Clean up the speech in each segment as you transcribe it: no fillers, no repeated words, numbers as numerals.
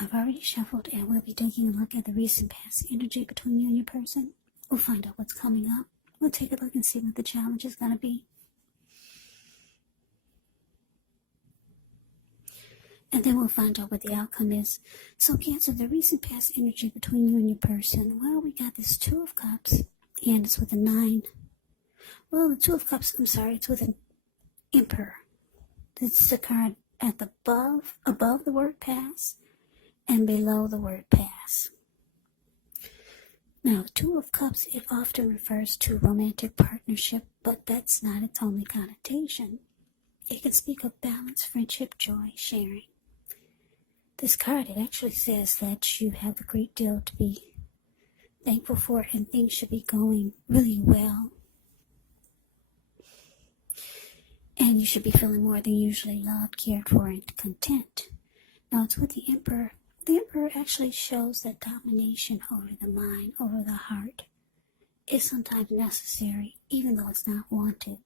I've already shuffled, and we'll be taking a look at the recent past energy between you and your person. We'll find out what's coming up. We'll take a look and see what the challenge is going to be. And then we'll find out what the outcome is. So Cancer, the recent past energy between you and your person. Well, we got this Two of Cups, and it's with a 9. Well, the Two of Cups, it's with an Emperor. This is the card at the above the word pass and below the word pass. Now, Two of Cups, it often refers to romantic partnership, but that's not its only connotation. It can speak of balance, friendship, joy, sharing. This card, it actually says that you have a great deal to be thankful for, and things should be going really well. And you should be feeling more than usually loved, cared for, and content. Now, it's with the Emperor. The Emperor actually shows that domination over the mind, over the heart, is sometimes necessary, even though it's not wanted.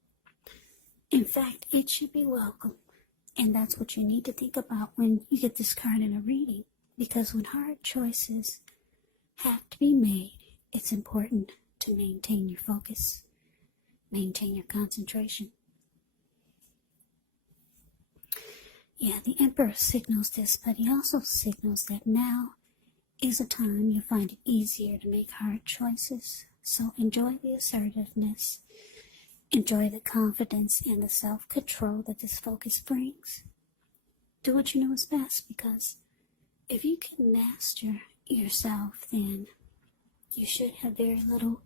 In fact, it should be welcome. And that's what you need to think about when you get this card in a reading. Because when hard choices have to be made, it's important to maintain your focus, maintain your concentration. Yeah, the Emperor signals this, but he also signals that now is a time you find it easier to make hard choices. So enjoy the assertiveness. Enjoy the confidence and the self-control that this focus brings. Do what you know is best, because if you can master yourself, then you should have very little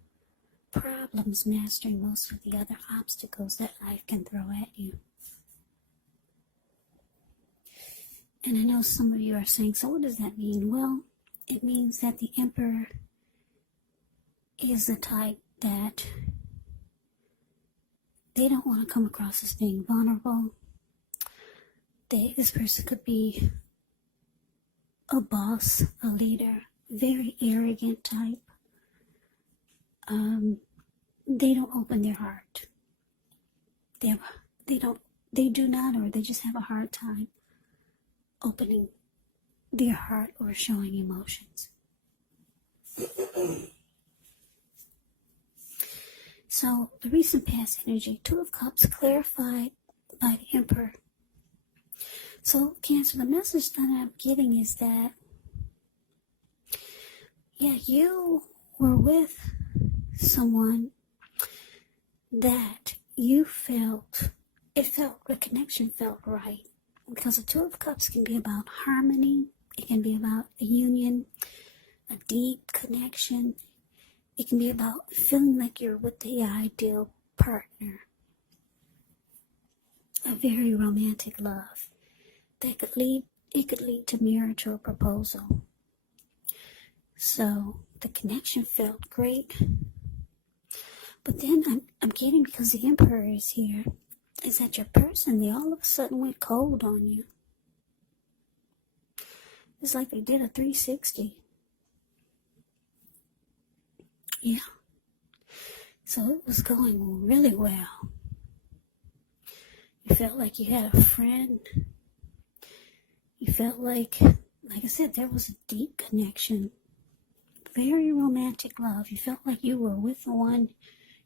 problems mastering most of the other obstacles that life can throw at you. And I know some of you are saying, so what does that mean? Well, it means that the Emperor is the type that they don't want to come across as being vulnerable. This person could be a boss, a leader, very arrogant type. They don't open their heart. They do not, or they just have a hard time opening their heart or showing emotions. So, the recent past energy, Two of Cups, clarified by the Emperor. So, Cancer, the message that I'm getting is that, you were with someone that you felt, the connection felt right. Because the Two of Cups can be about harmony. It can be about a union, a deep connection. It can be about feeling like you're with the ideal partner. A very romantic love that could lead to marriage or proposal. So the connection felt great. But then I'm getting, because the Emperor is here, is that your person, they all of a sudden went cold on you. It's like they did a 360. Yeah. So it was going really well. You felt like you had a friend. You felt like I said, there was a deep connection. Very romantic love. You felt like you were with the one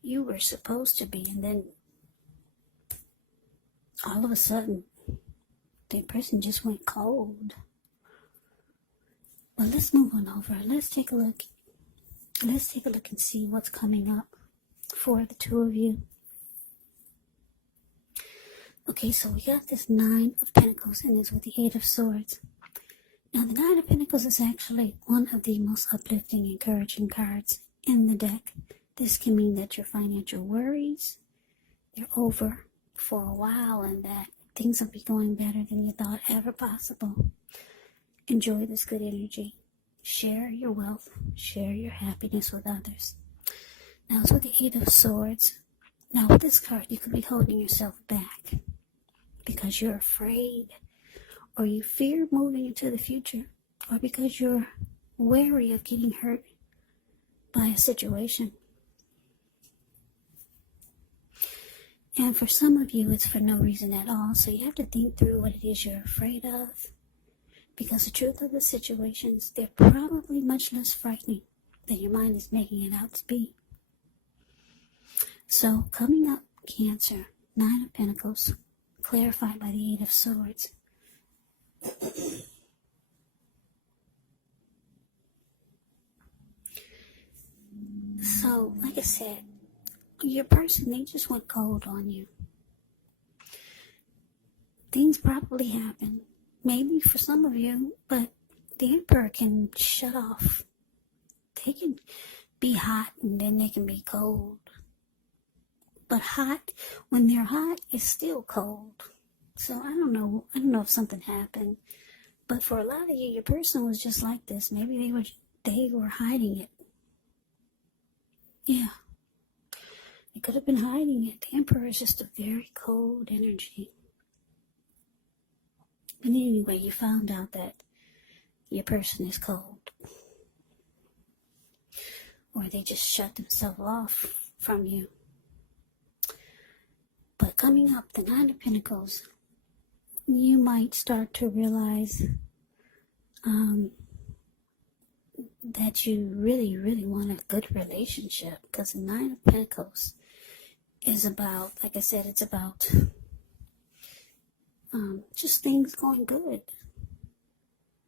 you were supposed to be, and then all of a sudden, the person just went cold. Well, let's move on over. Let's take a look. Let's take a look and see what's coming up for the two of you. Okay, so we got this Nine of Pentacles, and it's with the Eight of Swords. Now, the Nine of Pentacles is actually one of the most uplifting, encouraging cards in the deck. This can mean that your financial worries, they're over for a while, and that things will be going better than you thought ever possible. Enjoy this good energy. Share your wealth. Share your happiness with others. Now, it's with the Eight of Swords. Now, with this card, you could be holding yourself back because you're afraid, or you fear moving into the future, or because you're wary of getting hurt by a situation. And for some of you, it's for no reason at all. So you have to think through what it is you're afraid of, Because the truth of the situations, they're probably much less frightening than your mind is making it out to be. So, coming up, Cancer, 9 of Pentacles, clarified by the 8 of Swords. So, like I said, your person, they just went cold on you. Things probably happen, maybe for some of you, but the Emperor can shut off. They can be hot and then they can be cold. But hot, when they're hot, it's still cold. So I don't know if something happened. But for a lot of you, your person was just like this. Maybe they were hiding it. Yeah. They could have been hiding it. The Emperor is just a very cold energy. But anyway, you found out that your person is cold. Or they just shut themselves off from you. But coming up, the 9 of Pentacles, you might start to realize that you really, really want a good relationship. Because the 9 of Pentacles is about, like I said, it's about just things going good.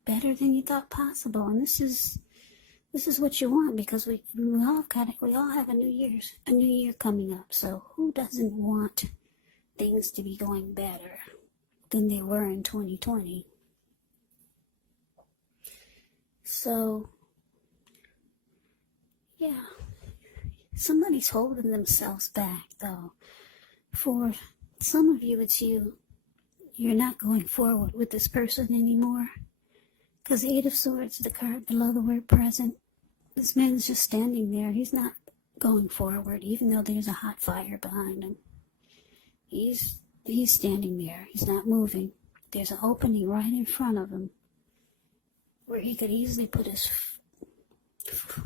Better than you thought possible. And this is what you want, because we all have a new year coming up. So who doesn't want things to be going better than they were in 2020? So yeah, somebody's holding themselves back though. For some of you, it's you. You're not going forward with this person anymore. Because the 8 of Swords, the card below the word present, this man's just standing there. He's not going forward, even though there's a hot fire behind him. He's standing there. He's not moving. There's an opening right in front of him where he could easily put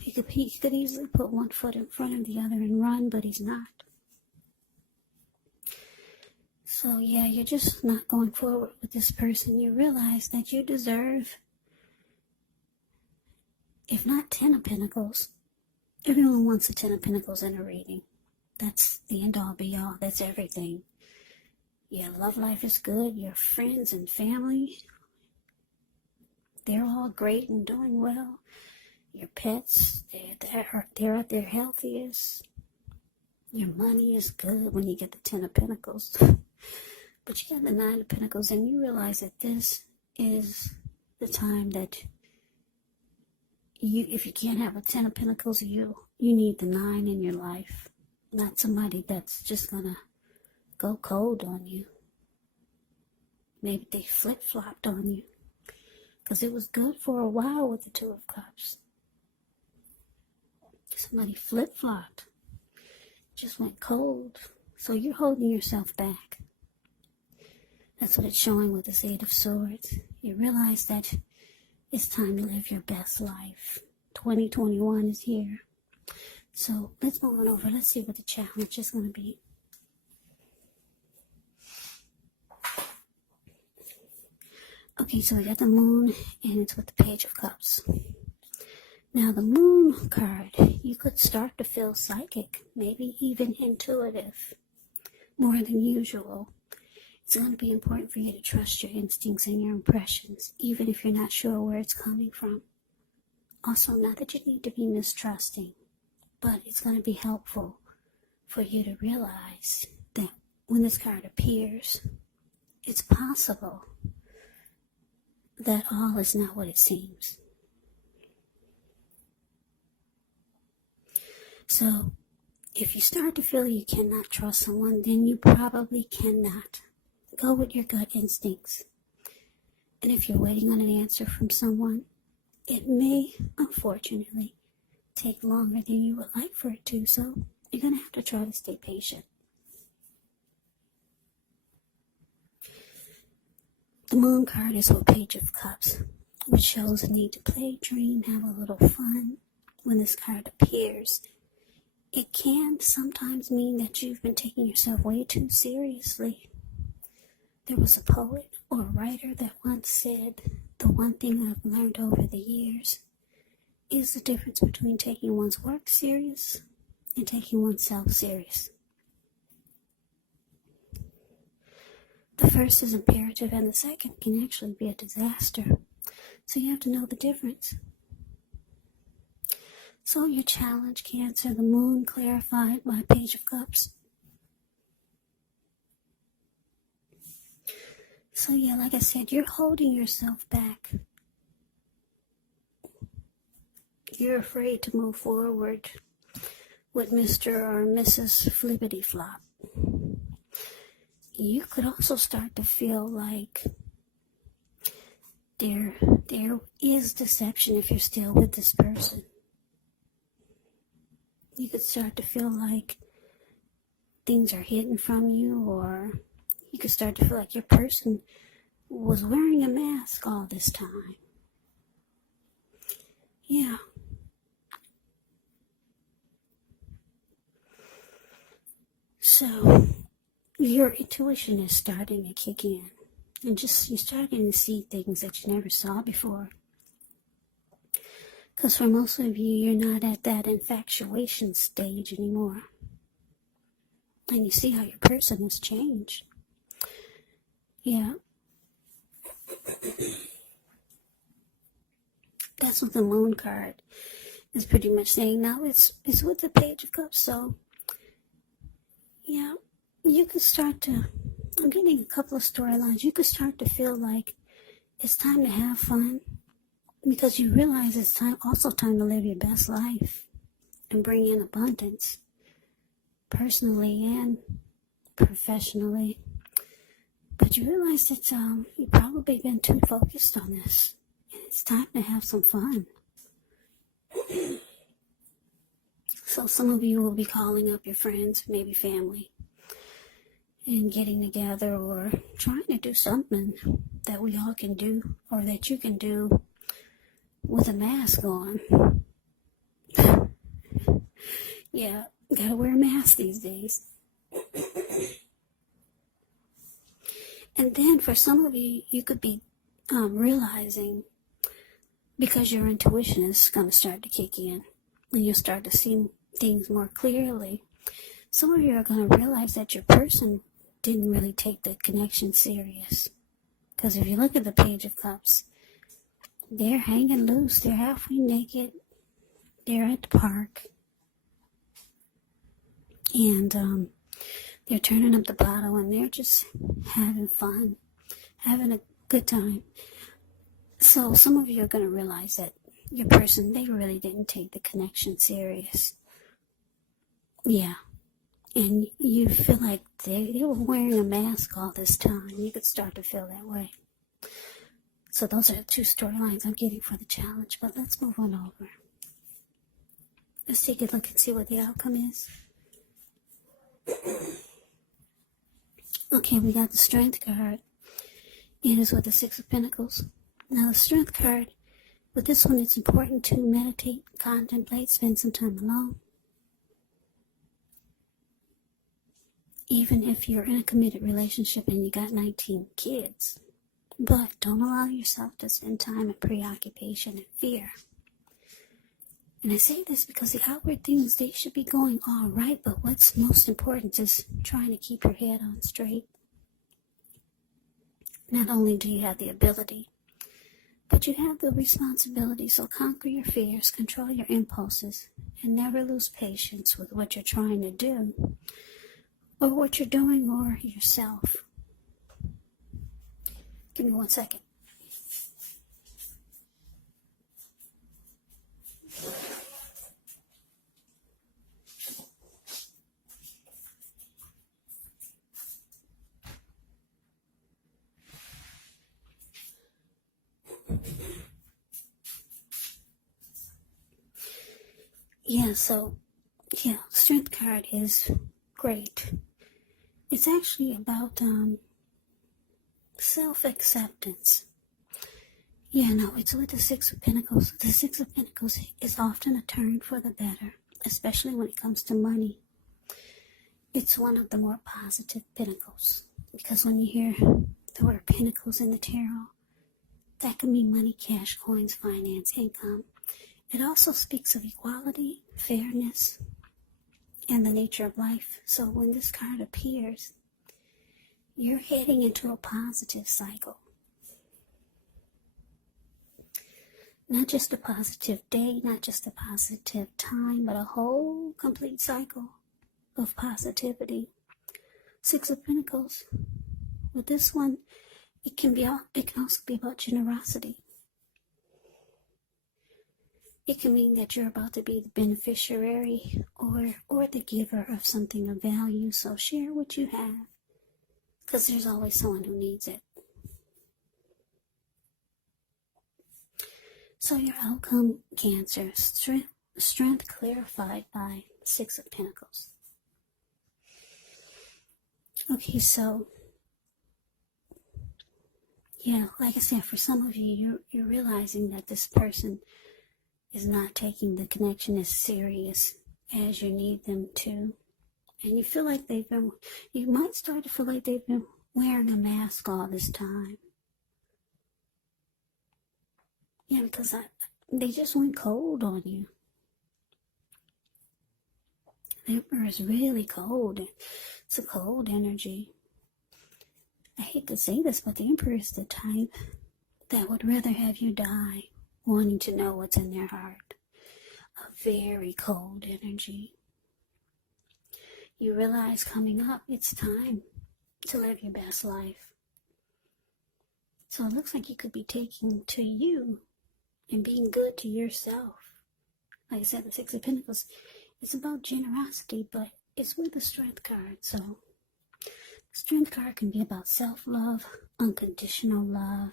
he could easily put one foot in front of the other and run, but he's not. So yeah, you're just not going forward with this person. You realize that you deserve, if not 10 of Pentacles, everyone wants a 10 of Pentacles in a reading. That's the end all be all. That's everything. Your love life is good. Your friends and family, they're all great and doing well. Your pets, they're at their healthiest. Your money is good when you get the 10 of Pentacles. But you got the 9 of Pentacles, and you realize that this is the time that if you can't have a 10 of Pentacles, you need the 9 in your life. Not somebody that's just gonna go cold on you. Maybe they flip-flopped on you. Because it was good for a while with the 2 of Cups. Somebody flip-flopped. Just went cold. So you're holding yourself back. That's what it's showing with this 8 of Swords. You realize that it's time to live your best life. 2021 is here. So let's move on over. Let's see what the challenge is going to be. Okay, so we got the Moon, and it's with the Page of Cups. Now, the Moon card, you could start to feel psychic, maybe even intuitive, more than usual. It's going to be important for you to trust your instincts and your impressions, even if you're not sure where it's coming from. Also, not that you need to be mistrusting, but it's going to be helpful for you to realize that when this card appears, it's possible that all is not what it seems. So, if you start to feel you cannot trust someone, then you probably cannot. Go with your gut instincts. And if you're waiting on an answer from someone, it may, unfortunately, take longer than you would like for it to, so you're going to have to try to stay patient. The Moon card is with Page of Cups, which shows a need to play, dream, have a little fun. When this card appears, it can sometimes mean that you've been taking yourself way too seriously. There was a poet or a writer that once said the one thing I've learned over the years is the difference between taking one's work serious and taking oneself serious. The first is imperative and the second can actually be a disaster. So you have to know the difference. So your challenge, Cancer, the moon clarified by Page of Cups. So yeah, like I said, you're holding yourself back. You're afraid to move forward with Mr. or Mrs. Flippity Flop. You could also start to feel like there is deception if you're still with this person. You could start to feel like things are hidden from you, or you could start to feel like your person was wearing a mask all this time. Yeah. So, your intuition is starting to kick in. And you're starting to see things that you never saw before. Because for most of you, you're not at that infatuation stage anymore. And you see how your person has changed. Yeah. That's what the moon card is pretty much saying. Now it's with the Page of Cups, so yeah, you can start to, I'm getting a couple of storylines. You could start to feel like it's time to have fun, because you realize it's also time to live your best life and bring in abundance, personally and professionally. But you realize that you've probably been too focused on this, and it's time to have some fun. So some of you will be calling up your friends, maybe family, and getting together or trying to do something that we all can do, or that you can do with a mask on. Yeah, gotta wear a mask these days. And then for some of you, you could be realizing, because your intuition is going to start to kick in, and you'll start to see things more clearly. Some of you are going to realize that your person didn't really take the connection serious. Because if you look at the Page of Cups, they're hanging loose. They're halfway naked. They're at the park. And they're turning up the bottle, and they're just having fun, having a good time. So some of you are going to realize that your person, they really didn't take the connection serious. Yeah. And you feel like they were wearing a mask all this time. You could start to feel that way. So those are the two storylines I'm getting for the challenge. But let's move on over. Let's take a look and see what the outcome is. Okay, we got the Strength card. It is with the Six of Pentacles. Now the Strength card, with this one, it's important to meditate, contemplate, spend some time alone. Even if you're in a committed relationship and you got 19 kids. But don't allow yourself to spend time in preoccupation and fear. And I say this because the outward things, they should be going all right, but what's most important is trying to keep your head on straight. Not only do you have the ability, but you have the responsibility, so conquer your fears, control your impulses, and never lose patience with what you're trying to do, or what you're doing, or yourself. Give me 1 second. Yeah, Strength card is great. It's actually about self-acceptance. Yeah, no, it's with the Six of Pentacles. The Six of Pentacles is often a turn for the better, especially when it comes to money. It's one of the more positive pentacles, because when you hear the word pentacles in the tarot, That can mean money, cash, coins, finance, income. It also speaks of equality, fairness, and the nature of life. So when this card appears, you're heading into a positive cycle. Not just a positive day, not just a positive time, but a whole complete cycle of positivity. Six of Pentacles. With this one, it can also be about generosity. It can mean that you're about to be the beneficiary or the giver of something of value. So share what you have, because there's always someone who needs it. So your outcome, Cancer, strength clarified by Six of Pentacles. Okay, so yeah, like I said, for some of you, you're realizing that this person is not taking the connection as serious as you need them to. And you feel like you might start to feel like they've been wearing a mask all this time. Yeah, because they just went cold on you. The Emperor is really cold. It's a cold energy. I hate to say this, but the Emperor is the type that would rather have you die wanting to know what's in their heart. A very cold energy. You realize coming up, it's time to live your best life. So it looks like you could be taking to you and being good to yourself. Like I said, the Six of Pentacles, it's about generosity, but it's with the Strength card. So the Strength card can be about self-love, unconditional love,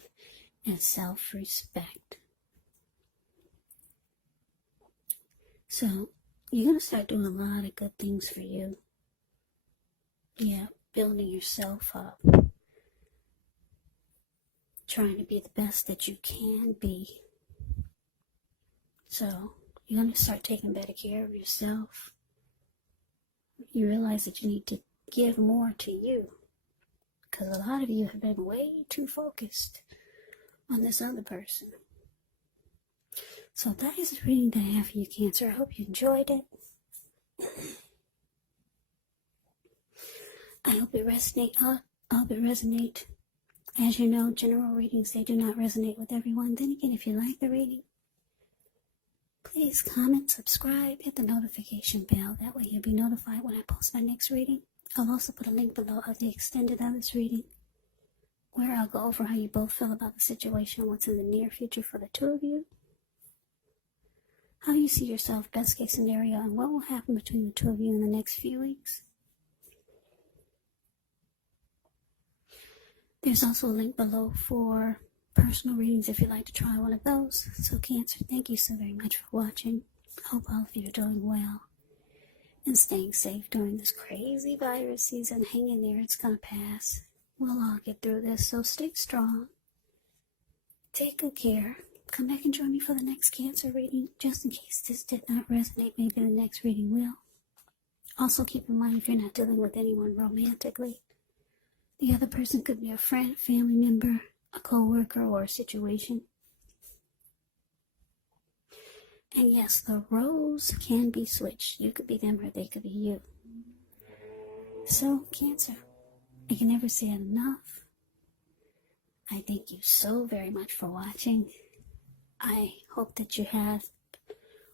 and self-respect. So you're going to start doing a lot of good things for you. Yeah, building yourself up. Trying to be the best that you can be. So you're going to start taking better care of yourself. You realize that you need to give more to you. Because a lot of you have been way too focused on this other person. So that is the reading that I have for you, Cancer. I hope you enjoyed it. I hope it resonate. As you know, general readings, they do not resonate with everyone. Then again, if you like the reading, please comment, subscribe, hit the notification bell. That way you'll be notified when I post my next reading. I'll also put a link below of the extended of this reading, where I'll go over how you both feel about the situation and what's in the near future for the two of you. How you see yourself, best case scenario, and what will happen between the two of you in the next few weeks. There's also a link below for personal readings if you'd like to try one of those. So Cancer, thank you so very much for watching. I hope all of you are doing well and staying safe during this crazy virus season. Hang in there, it's going to pass. We'll all get through this, so stay strong. Take good care. Come back and join me for the next Cancer reading, just in case this did not resonate. Maybe the next reading will. Also keep in mind, if you're not dealing with anyone romantically, the other person could be a friend, family member, a co-worker, or a situation. And yes, the roles can be switched. You could be them or they could be you. So, Cancer, I can never say it enough. I thank you so very much for watching. I hope that you had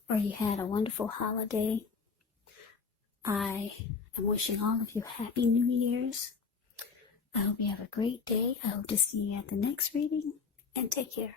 a wonderful holiday. I am wishing all of you Happy New Year's. I hope you have a great day. I hope to see you at the next reading, and take care.